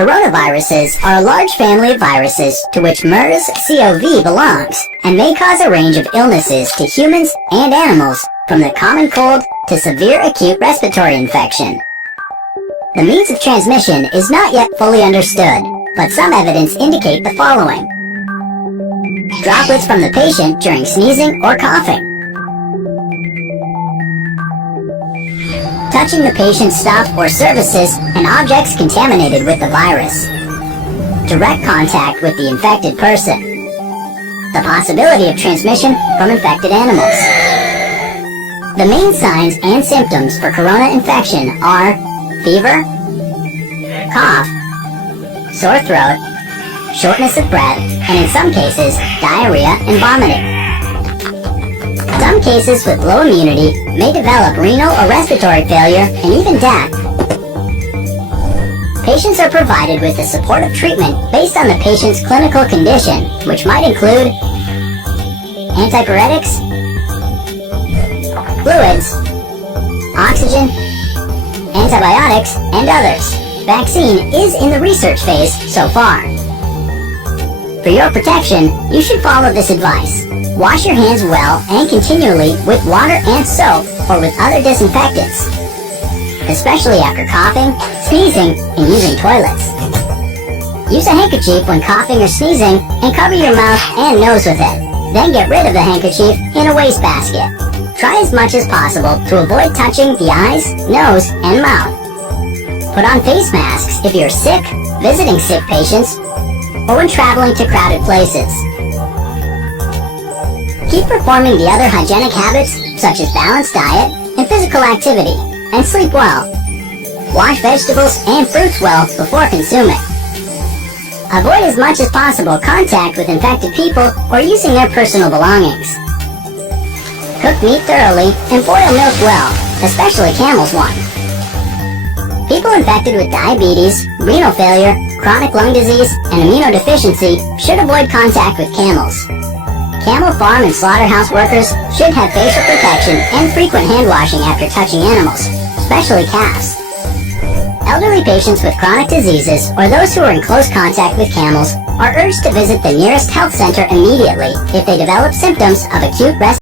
Coronaviruses are a large family of viruses to which MERS-CoV belongs and may cause a range of illnesses to humans and animals, from the common cold to severe acute respiratory infection. The means of transmission is not yet fully understood, but some evidence indicate the following. Droplets from the patient during sneezing or coughing. Touching the patient's stuff or surfaces and objects contaminated with the virus. Direct contact with the infected person. The possibility of transmission from infected animals. The main signs and symptoms for corona infection are fever, cough, sore throat, shortness of breath, and in some cases, diarrhea and vomiting. Some cases with low immunity may develop renal or respiratory failure and even death. Patients are provided with a supportive treatment based on the patient's clinical condition, which might include antipyretics, fluids, oxygen, antibiotics, and others. Vaccine is in the research phase so far. For your protection, you should follow this advice. Wash your hands well and continually with water and soap or with other disinfectants, especially after coughing, sneezing, and using toilets. Use a handkerchief when coughing or sneezing and cover your mouth and nose with it. Then get rid of the handkerchief in a wastebasket. Try as much as possible to avoid touching the eyes, nose, and mouth. Put on face masks if you're sick, visiting sick patients, or when traveling to crowded places. Keep performing the other hygienic habits such as balanced diet and physical activity, and sleep well. Wash vegetables and fruits well before consuming. Avoid as much as possible contact with infected people or using their personal belongings. Cook meat thoroughly and boil milk well, especially camel's one. People infected with diabetes, renal failure, chronic lung disease, and immunodeficiency should avoid contact with camels. Camel farm and slaughterhouse workers should have facial protection and frequent hand washing after touching animals, especially calves. Elderly patients with chronic diseases or those who are in close contact with camels are urged to visit the nearest health center immediately if they develop symptoms of acute respiratory